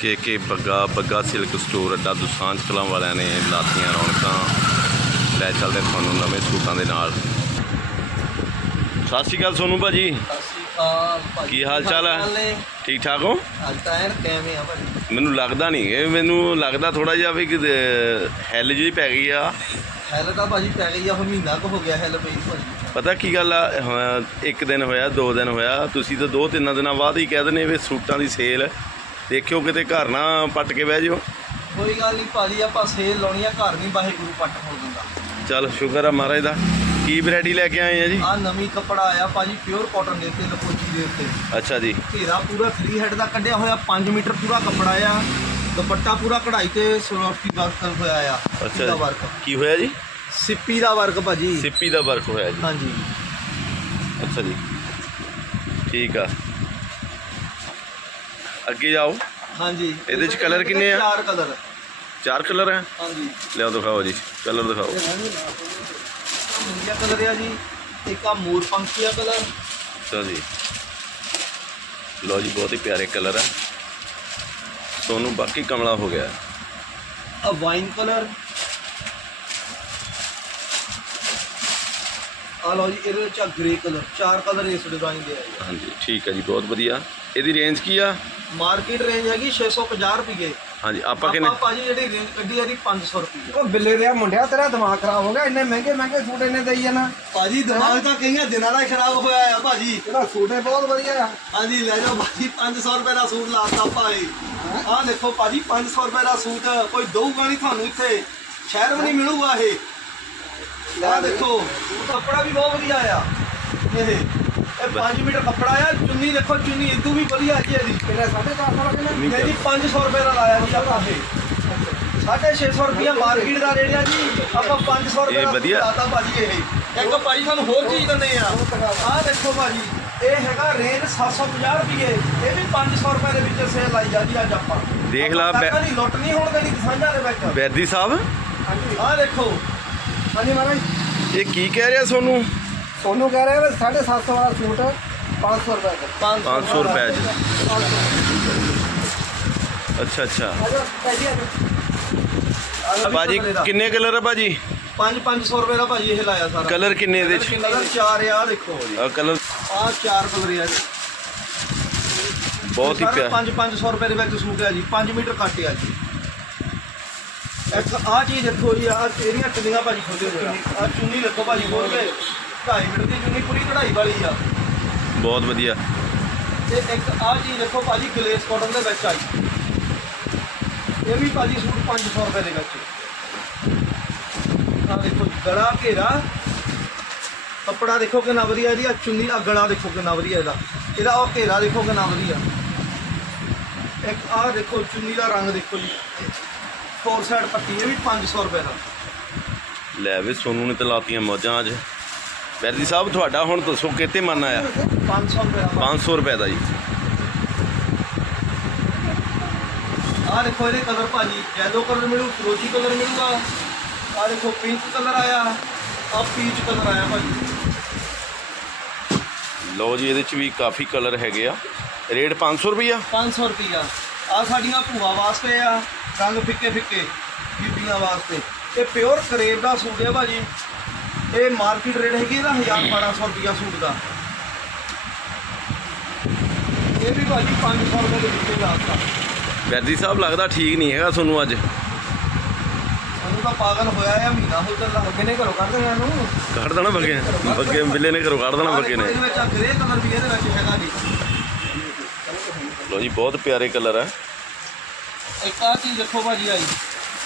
K K Bagga Bagga silk store ਅੱਡਾ ਦੁਸਾਂਝ ਕਲਾਂ ਵਾਲਿਆਂ ਨੇ ਲਾਤੀਆਂ ਰੌਣਕਾਂ। ਲੈ ਚੱਲਦੇ ਤੁਹਾਨੂੰ ਨਵੇਂ ਸੂਟਾਂ ਦੇ ਨਾਲ। ਸਤਿ ਸ਼੍ਰੀ ਅਕਾਲ ਸੋਨੂ ਭਾਜੀ। ਕੀ ਹਾਲ ਚਾਲ ਹੈ? ਠੀਕ ਠਾਕ ਹੋ? ਮੈਨੂੰ ਲੱਗਦਾ ਨਹੀਂ। ਇਹ ਮੈਨੂੰ ਲੱਗਦਾ ਥੋੜਾ ਜਿਹਾ ਵੀ ਹੈਲ ਜਿਹੀ ਪੈ ਗਈ ਆ। ਹੈਲ ਤਾਂ ਭਾਜੀ ਪੈ ਗਈ ਆ ਹੁਣ ਮਹੀਨਾ ਕੁ ਹੋ ਗਿਆ ਹੈਲ ਪਈ ਭਾਜੀ। ਪਤਾ ਕੀ ਗੱਲ ਆ? ਇੱਕ ਦਿਨ ਹੋਇਆ ਦੋ ਦਿਨ ਹੋਇਆ। ਤੁਸੀਂ ਤਾਂ ਦੋ ਤਿੰਨ ਦਿਨਾਂ ਬਾਅਦ ਹੀ ਕਹਿ ਦਿੰਦੇ ਵੀ ਸੂਟਾਂ ਦੀ ਸੇਲ ਦੇਖਿਓ ਕਿਤੇ ਘਰ ਨਾ ਪੱਟ ਕੇ ਬਹਿ ਜਿਓ। ਕੋਈ ਗੱਲ ਨਹੀਂ ਭਾਜੀ ਆਪਾਂ ਸੇਲ ਲਾਉਣੀ ਆ ਘਰ ਨਹੀਂ ਵਾਹਿਗੁਰੂ ਪੱਟ ਹੋ ਦਿੰਦਾ ਚੱਲ ਸ਼ੁਕਰ ਆ ਮਹਾਰਾਜ ਦਾ। ਕੀ ਵੈਰਾਈਟੀ ਲੈ ਕੇ ਆਏ ਆ ਜੀ? ਆ ਨਵੀਂ ਕੱਪੜਾ ਆਇਆ ਭਾਜੀ ਪਿਓਰ ਕਾਟਨ ਦੇ ਉੱਤੇ ਲਕੋਜੀ ਦੇ ਉੱਤੇ। ਅੱਛਾ ਜੀ। ਘੇਰਾ ਪੂਰਾ 3 ਹੈਡ ਦਾ ਕੱਢਿਆ ਹੋਇਆ 5 ਮੀਟਰ ਪੂਰਾ ਕੱਪੜਾ ਆ। ਦੁਪੱਟਾ ਪੂਰਾ ਕਢਾਈ ਤੇ ਸੋਫਟੀ ਵਰਕ ਹੋਇਆ ਆ ਅੱਛਾ ਵਰਕ ਕੀ ਹੋਇਆ ਜੀ? ਸਿੱਪੀ ਦਾ ਵਰਕ ਭਾਜੀ। ਸਿੱਪੀ ਦਾ ਵਰਕ ਹੋਇਆ ਜੀ। ਹਾਂਜੀ। ਅੱਛਾ ਜੀ। ਠੀਕ ਆ। ਅੱਗੇ ਜਾਓ। ਹਾਂਜੀ। ਇਹਦੇ 'ਚ colour ਕਿੰਨੇ ਆ? ਚਾਰ ਕਲਰ ਚਾਰ ਕਲਰ ਹੈ ਹਾਂਜੀ। ਲਿਆਓ ਦਿਖਾਓ ਜੀ। ਕਲਰ ਦਿਖਾਓ। ਇੰਡੀਆ ਕਲਰ ਆ ਜੀ। ਇੱਕ ਆ ਮੋਰ ਪੰਖੀਆ ਕਲਰ ਅੱਛਾ ਜੀ। ਲਓ ਜੀ ਬਹੁਤ ਹੀ ਪਿਆਰੇ ਕਲਰ ਹੈ ਸੋਨੂੰ ਬਾਕੀ ਕਮਲਾ ਹੋ ਗਿਆ। ਆ ਵਾਈਨ ਕਲਰ ਆ ਲਓ ਜੀ ਇਹਦੇ ਵਿੱਚ ਆ ਗ੍ਰੇ ਕਲਰ ਚਾਰ ਕਲਰ ਇਸ ਡਿਜ਼ਾਈਨ ਦੇ ਆ ਜੀ। ਹਾਂਜੀ ਠੀਕ ਹੈ ਜੀ ਬਹੁਤ ਵਧੀਆ। ਇਹਦੀ ਰੇਂਜ ਕੀ ਆ? ਮਾਰਕੀਟ ਰੇਂਜ ਹੈਗੀ 650 ਰੁਪਏ ਹਾਂਜੀ ਆਪਾਂ ਕਿੰਨੇ? ਆਪਾਂ ਭਾਜੀ ਜਿਹੜੀ ਰੇਂਜ ਕੱਢੀ ਆ ਦੀ 500 ਰੁਪਏ ਉਹ ਬਿੱਲੇ ਦੇ ਮੁੰਡਿਆ ਤੇਰਾ ਦਿਮਾਗ ਖਰਾਬ ਹੋ ਗਿਆ ਇੰਨੇ ਮਹਿੰਗੇ ਮਹਿੰਗੇ ਸੂਟ ਇੰਨੇ ਦੇਈ ਜਾਣਾ। ਭਾਜੀ ਦਿਮਾਗ ਤਾਂ ਕਈਆਂ ਦਿਨਾਂ ਦਾ ਹੀ ਖਰਾਬ ਹੋਇਆ ਆ ਭਾਜੀ। ਇਹਦਾ ਸੂਟ ਹੀ ਬਹੁਤ ਵਧੀਆ ਆ। ਹਾਂਜੀ ਲੈ ਜਾਓ ਭਾਜੀ 500 ਰੁਪਏ ਦਾ ਸੂਟ ਲਾਤਾ ਭਾਈ ਆਹ ਦੇਖੋ ਭਾਜੀ 500 ਰੁਪਏ ਦਾ ਸੂਟ ਕੋਈ ਦਊਗਾ ਨਹੀਂ ਤੁਹਾਨੂੰ ਇੱਥੇ। ਸ਼ਹਿਰ ਵੀ ਨਹੀਂ ਮਿਲੂਗਾ ਇਹ। ਆਹ ਦੇਖੋ ਕੱਪੜਾ ਵੀ ਬਹੁਤ ਵਧੀਆ ਆ ਇਹ। ਇਹ 5 ਮੀਟਰ ਕੱਪੜਾ ਆ ਚੁੰਨੀ ਦੇਖੋ ਚੁੰਨੀ ਇਦੋਂ ਵੀ ਵਧੀਆ ਜੀ ਇਹਦੀ। ਕਿੰਨੇ 450 ਦਾ ਕਿੰਨੇ ਨਹੀਂ ਨਹੀਂ ਜੀ 500 ਰੁਪਏ ਦਾ ਲਾਇਆ ਜੀ ਆਪਾਂ ਇਹ। 650 ਰੁਪਏ ਮਾਰਕੀਟ ਦਾ ਰੇਟ ਆ ਜੀ ਆਪਾਂ 500 ਰੁਪਏ ਇਹ ਦਾ ਵਧੀਆ। ਲਾਤਾ ਭਾਜੀ ਇਹ। ਇੱਕ ਭਾਜੀ ਤੁਹਾਨੂੰ ਹੋਰ ਚੀਜ਼ ਦਿੰਦੇ ਆ। ਆਹ ਦੇਖੋ ਭਾਜੀ ਇਹ ਹੈਗਾ ਰੇਂਜ 750 ਰੁਪਏ ਇਹ ਵੀ 500 ਰੁਪਏ ਦੇ ਵਿੱਚ ਸੇਲ ਲਾਈ ਜਾਂਦੀ ਅੱਜ ਆਪਾਂ। ਦੇਖ ਲਾ ਆਪਾਂ ਬੈ- ਨਹੀਂ ਲੁੱਟ ਨਹੀਂ ਹੋਣ ਦੇਣੀ ਸਾਂਝਾਂ ਦੇ ਵਿੱਚ। ਬੈਦੀ ਸਾਹਿਬ। ਹਾਂਜੀ ਆਹ ਦੇਖੋ। ਹਾਂਜੀ ਮਹਾਰਾਜ। ਇਹ ਕੀ ਕਹਿ ਰਿਹਾ ਸੋਨੂੰ ਸੋਨੂੰ ਕਹਿ ਰਹੇ 750 ਵਾਲਾ ਸੂਟ 500 ਰੁਪਏ ਦਾ। 500 ਰੁਪਏ ਜੀ। ਅੱਛਾ ਅੱਛਾ। ਆਜੋ ਪੈਜੀ ਆਜੋ ਭਾਜੀ ਕਿੰਨੇ ਕਲਰ ਆ ਭਾਜੀ? 5 500 ਰੁਪਏ ਦਾ ਭਾਜੀ ਇਹ ਲਾਇਆ ਸਾਰਾ। ਕਲਰ ਕਿੰਨੇ ਇਹਦੇ ਚ? ਕਲਰ ਚਾਰ ਆ ਆਹ ਦੇਖੋ ਜੀ। ਆ ਕਲਰ ਆਹ ਚਾਰ ਕਲਰ ਆ ਜੀ। ਬਹੁਤ ਹੀ ਪਿਆਰਾ 5 500 ਰੁਪਏ ਦੇ ਵਿੱਚ ਸੂਟ ਹੈ ਜੀ। 5 ਮੀਟਰ ਕੱਟ ਆ ਜੀ। ਇੱਕ ਆਹ ਚੀਜ਼ ਦੇਖੋ ਜੀ ਆਹ ਤੇਰੀਆਂ ਚੁੰਨੀਆਂ ਭਾਜੀ ਖੋਲੇ ਹੋਏ ਆ। ਆਹ ਚੁੰਨੀ ਦੇਖੋ ਭਾਜੀ ਖੋਲ ਕੇ। 2.5 ਮੀਟਰ ਦੀ ਚੁੰਨੀ ਪੂਰੀ ਕਢਾਈ ਵਾਲੀ ਆ। ਬਹੁਤ ਵਧੀਆ। ਤੇ ਇੱਕ ਆਹ ਚੀਜ਼ ਦੇਖੋ ਭਾਜੀ ਗਲੇਸ ਕਾਟਨ ਦੇ ਵਿੱਚ ਆਈ। ਇਹ ਵੀ ਭਾਜੀ ਸੂਟ 500 ਰੁਪਏ ਦੇ ਵਿੱਚ। ਆਹ ਦੇਖੋ ਗਲਾ ਘੇਰਾ। ਕੱਪੜਾ ਦੇਖੋ ਕਿੰਨਾ ਵਧੀਆ ਇਹਦੀ ਆ ਚੁੰਨੀ ਆ ਗਲਾ ਦੇਖੋ ਕਿੰਨਾ ਵਧੀਆ ਇਹਦਾ। ਇਹਦਾ ਉਹ ਘੇਰਾ ਦੇਖੋ ਕਿੰਨਾ ਵਧੀਆ। ਇੱਕ ਆਹ ਦੇਖੋ ਚੁੰਨੀ ਦਾ ਰੰਗ ਦੇਖੋ ਜੀ। ਫੋਰ ਸਾਈਡ ਪੱਟੀ ਇਹ ਵੀ 500 ਰੁਪਏ ਦਾ। ਲੈ ਵੀ ਸੋਨੂੰ ਨੇ ਤੇ ਲਾਤੀਆਂ ਮੌਜਾਂ ਅੱਜ। ਬੈਦੀ ਸਾਹਿਬ ਤੁਹਾਡਾ ਹੁਣ ਦੱਸੋ ਕਿਤੇ ਮਨ ਆਇਆ? 500 ਰੁਪਏ ਦਾ 500 ਰੁਪਏ ਦਾ ਜੀ। ਆਹ ਦੇਖੋ ਇਹਦੇ ਕਲਰ ਭਾਜੀ ਯੈਲੋ ਕਲਰ ਮਿਲੂ ਫਿਰੋਜ਼ੀ ਕਲਰ ਮਿਲੂਗਾ। ਆਹ ਦੇਖੋ ਪਿੰਕ ਕਲਰ ਆਇਆ ਆਹ ਪੀਚ ਕਲਰ ਆਇਆ ਭਾਜੀ। ਲਓ ਜੀ ਇਹਦੇ ਚ ਵੀ ਕਾਫੀ ਕਲਰ ਹੈਗੇ ਆ। ਰੇਟ 500 ਰੁਪਈਆ? 500 ਰੁਪਈਆ। ਆ ਸਾਡੀਆਂ ਭੂਆ ਵਾਸਤੇ ਆ ਰੰਗ ਫਿੱਕੇ ਫਿੱਕੇ ਬੀਬੀਆਂ ਵਾਸਤੇ। ਇਹ ਪਿਓਰ ਕਰੇਬ ਦਾ ਸੂਟ ਹੈ ਭਾਜੀ। ਇਹ ਮਾਰਕੀਟ ਰੇਟ ਹੈਗੀ ਇਹਦਾ 1000 1200 ਰੁਪਈਆ ਸੂਟ ਦਾ। ਇਹ ਵੀ ਭਾਜੀ 500 ਰੁਪਏ ਦੇ ਵਿੱਚ ਲਾਤਾ ਬੈਦੀ ਸਾਹਿਬ ਲੱਗਦਾ ਠੀਕ ਨਹੀਂ ਹੈਗਾ ਤੁਹਾਨੂੰ ਅੱਜ। ਸਾਨੂੰ ਤਾਂ ਪਾਗਲ ਹੋਇਆ ਆ ਮਹੀਨਾ ਹੋ ਚੱਲਾ ਕਿੰਨੇ ਘਰੋਂ ਕੱਢਦੇ ਆ ਇਹਨੂੰ। ਕੱਢ ਦੇਣਾ ਬੱਗੇ ਬੱਗੇ ਬਿੱਲੇ ਨੇ ਘਰੋਂ ਕੱਢ ਦੇਣਾ ਬੱਗੇ ਨੇ। ਇਹਦੇ ਵਿੱਚ ਆ ਗ੍ਰੇ ਕਲਰ ਵੀ ਇਹਦੇ ਵਿੱਚ ਹੈਗਾ ਜੀ। ਲਓ ਜੀ ਬਹੁਤ ਪਿਆਰੇ ਕਲਰ ਹੈ ਇੱਕ ਆਹ ਚੀਜ਼ ਦੇਖੋ ਭਾਜੀ ਆਈ।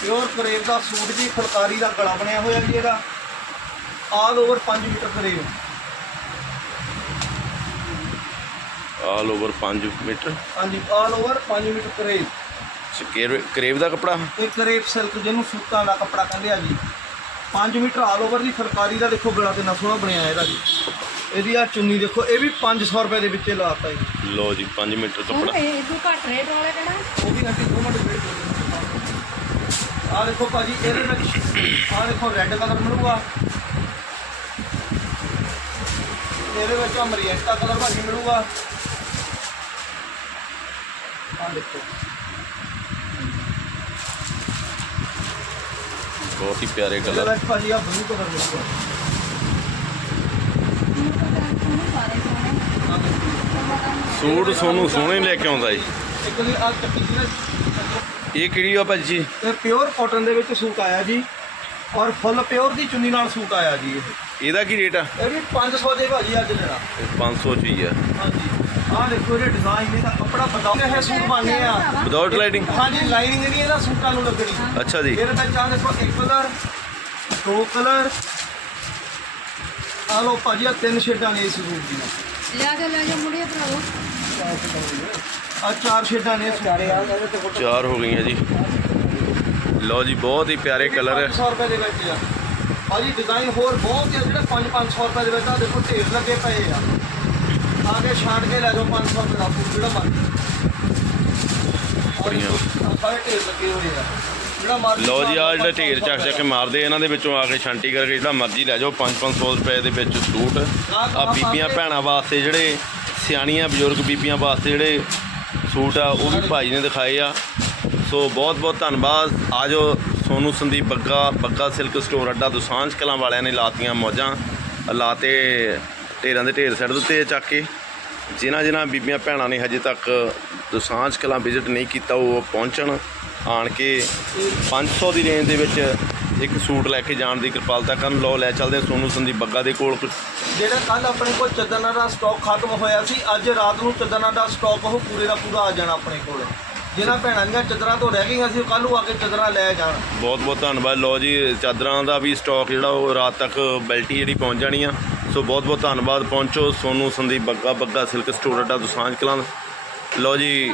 ਪਿਓਰ ਕਰੇਵ ਦਾ ਸੂਟ ਜੀ ਫੁਲਕਾਰੀ ਦਾ ਗਲਾ ਬਣਿਆ ਹੋਇਆ ਜੀ ਇਹਦਾ। All over 5 metre crepe all over 5 metre. ਹਾਂਜੀ ਆਲ ਓਵਰ 5 ਮੀਟਰ ਕਰੇਵ ਸਕੇਰ- ਕਰੇਵ ਦਾ ਕਪੜਾ? ਇਹ ਕਰੇਵ ਸਿਲਕ ਜਿਹਨੂੰ ਸੂਤਾਂ ਦਾ ਕੱਪੜਾ ਕਹਿੰਦੇ ਆ ਜੀ। 5 ਮੀਟਰ ਆਲ ਓਵਰ ਦੀ ਫੁਲਕਾਰੀ ਦਾ ਦੇਖੋ ਗਲਾ ਕਿੰਨਾ ਸੋਹਣਾ ਬਣਿਆ ਇਹਦਾ ਜੀ। ਇਹਦੀ ਆ ਚੁੰਨੀ ਦੇਖੋ ਇਹ ਵੀ 500 ਰੁਪਏ ਦੇ ਵਿੱਚ ਲਾਤਾ ਜੀ। ਲਓ ਜੀ 5 ਮੀਟਰ ਕਪੜਾ। ਇਹ ਤੂੰ ਘੱਟ ਰੇਟ ਵਾਲੇ ਕਿਹੜਾ? ਉਹ ਵੀ ਦੋ ਮਿੰਟ ਵੇਟ ਆ ਦੇਖੋ ਭਾਜੀ ਇਹਦੇ ਵਿੱਚ ਆ ਦੇਖੋ ਰੈੱਡ ਕਲਰ ਮਿਲੂਗਾ। ਇਹਦੇ ਵਿੱਚ ਆ ਕਲਰ ਭਾਜੀ ਮਿਲੂਗਾ। ਆ ਦੇਖੋ। ਬਹੁਤ ਹੀ ਪਿਆਰੇ ਕਲਰ ਵਿੱਚ ਭਾਜੀ ਆ ਬਲੂ ਕਲਰ ਮਿਲੂਗਾ ਸੂਟ ਸੋਨੂੰ ਸੋਹਣੇ ਲੈ ਕੇ ਆਉਂਦਾ ਜੀ। ਇੱਕ ਦੀ ਆ ਕੱਟੀ ਜੀ ਇਹ ਪਿਓਰ ਕਾਟਨ ਦੇ ਵਿੱਚ ਸੂਟ ਆਇਆ ਜੀ। ਔਰ ਫੁੱਲ ਪਿਓਰ ਦੀ ਚੁੰਨੀ ਨਾਲ ਸੂਟ ਆਇਆ ਜੀ ਇਹ। ਇਹਦਾ ਕੀ ਰੇਟ ਆ? ਇਹ ਵੀ 500 ਦੇ ਭਾਜੀ ਅੱਜ ਲੈਣਾ 500 ਚ ਹੀ ਆ। ਹਾਂਜੀ। ਆਹ ਦੇਖੋ ਇਹਦੇ ਡਿਜ਼ਾਈਨ ਇਹਦਾ ਕੱਪੜਾ ਬਤਾ ਇਹ ਸੂਟ ਬਣਨੇ ਆ। ਵਿਦਆਊਟ ਲਾਈਟਿੰਗ ਹਾਂਜੀ ਲਾਈਨਿੰਗ ਨਹੀਂ ਇਹਦਾ ਸੂਟਾਂ ਨੂੰ ਲੱਗਣੀ। ਅੱਛਾ ਜੀ। ਇਹਦੇ ਵਿੱਚ ਆ ਦੇਖੋ ਇੱਕ ਕਲਰ ਦੋ ਕਲਰ ਆ ਲੋ ਭਾਜੀ ਆ ਤਿੰਨ ਸ਼ੇਡਾਂ ਨੇ ਇਸ ਸੂਟ ਦੀਆਂ। ਲਿਆ ਕੇ ਲੈ ਜਾ ਮੁੜੀਏ ਭਰਾਵੋ ਆ ਚਾਰ ਸ਼ੇਡਾਂ ਨੇ ਸੂਟ ਚਾਰੇ ਆ ਚਾਰ ਹੋ ਗਈਆਂ ਜੀ। ਲਓ ਜੀ ਬਹੁਤ ਹੀ ਪਿਆਰੇ ਕਲਰ 500 ਰੁਪਏ ਦੇ ਵਿੱਚ ਆ। ਭਾਜੀ ਡਿਜ਼ਾਈਨ ਹੋਰ ਬਹੁਤ ਆ ਜਿਹੜੇ 5 500 ਰੁਪਏ ਦੇ ਵਿੱਚ ਆ ਦੇਖੋ ਢੇਰ ਲੱਗੇ ਪਏ ਆ। ਆ ਕੇ ਛਾਂਟ ਕੇ ਲੈ ਜਾਓ 500 ਰੁਪਏ ਦਾ ਜਿਹੜਾ ਮਰਜ਼ੀ। ਸਾਰੇ ਢੇਰ ਲੱਗੇ ਹੋਏ ਆ। ਜਿਹੜਾ ਮਰਜ਼ੀ ਲਓ ਜੀ ਆ ਜਿਹੜਾ ਢੇਰ ਚੱਕ ਚੱਕ ਕੇ ਮਾਰਦੇ ਇਹਨਾਂ ਦੇ ਵਿੱਚੋਂ ਆ ਕੇ ਛਾਂਟੀ ਕਰਕੇ ਜਿਹੜਾ ਮਰਜ਼ੀ ਲੈ ਜਾਓ 5-500 ਰੁਪਏ ਦੇ ਵਿੱਚ ਸੂਟ। ਆ ਬੀਬੀਆਂ ਭੈਣਾਂ ਵਾਸਤੇ ਜਿਹੜੇ ਸਿਆਣੀਆਂ ਬਜ਼ੁਰਗ ਬੀਬੀਆਂ ਵਾਸਤੇ ਜਿਹੜੇ ਸੂਟ ਆ ਉਹ ਵੀ ਭਾਈ ਨੇ ਦਿਖਾਏ ਆ। ਸੋ ਬਹੁਤ ਬਹੁਤ ਧੰਨਵਾਦ। ਆਜੋ ਸੋਨੂ ਸੰਦੀਪ ਬੱਗਾ ਬੱਗਾ ਸਿਲਕ ਸਟੋਰ, ਅੱਡਾ ਦੁਸਾਂਝ ਕਲਾਂ ਵਾਲਿਆਂ ਨੇ ਲਾਤੀਆਂ ਮੌਜਾਂ। ਲਾਤੇ ਢੇਰਾਂ ਦੇ ਢੇਰ ਸੱਟ ਦਿੱਤੇ ਆ ਚੱਕ ਕੇ। ਜਿਨ੍ਹਾਂ ਜਿਨ੍ਹਾਂ ਬੀਬੀਆਂ ਭੈਣਾਂ ਨੇ ਹਜੇ ਤੱਕ ਦੁਸਾਂਝ ਕਲਾਂ ਵਿਜ਼ਿਟ ਨਹੀਂ ਕੀਤਾ, ਉਹ ਪਹੁੰਚਣ। ਆਣ ਕੇ 500 ਦੀ ਰੇਂਜ ਦੇ ਵਿੱਚ ਇੱਕ ਸੂਟ ਲੈ ਕੇ ਜਾਣ ਦੀ ਕਿਰਪਾਲਤਾ ਕਰਨ। ਲਓ, ਲੈ ਚੱਲਦੇ ਹਾਂ ਸੋਨੂ ਸੰਦੀਪ ਬੱਗਾ ਦੇ ਕੋਲ। ਕੁਛ ਜਿਹੜਾ ਕੱਲ ਆਪਣੇ ਕੋਲ ਚੱਦਨਾਂ ਦਾ ਸਟਾਕ ਖਤਮ ਹੋਇਆ ਸੀ, ਅੱਜ ਰਾਤ ਨੂੰ ਚੱਦਨਾਂ ਦਾ ਸਟਾਕ ਉਹ ਪੂਰੇ ਦਾ ਪੂਰਾ ਆ ਜਾਣਾ ਆਪਣੇ ਕੋਲ। ਜਿਹਨਾਂ ਭੈਣਾਂ ਦੀਆਂ ਚੱਦਰਾਂ ਤੋਂ ਰਹਿ ਗਈਆਂ ਸੀ ਕੱਲ ਨੂੰ ਆ ਕੇ ਚੱਦਰਾਂ ਲੈ ਜਾਣ। ਬਹੁਤ ਬਹੁਤ ਧੰਨਵਾਦ। ਲਓ ਜੀ, ਚਾਦਰਾਂ ਦਾ ਵੀ ਸਟਾਕ ਜਿਹੜਾ ਉਹ ਰਾਤ ਤੱਕ ਬੈਲਟੀ ਜਿਹੜੀ ਪਹੁੰਚ ਜਾਣੀ ਆ। ਸੋ ਬਹੁਤ ਬਹੁਤ ਧੰਨਵਾਦ। ਪਹੁੰਚੋ। ਸੋਨੂ ਸੰਦੀਪ ਬੱਗਾ ਬੱਗਾ ਸਿਲਕ ਸਟੋਰ ਅੱਡਾ, ਦੁਸਾਂਝ ਕਲਾਂ ਲਓ ਜੀ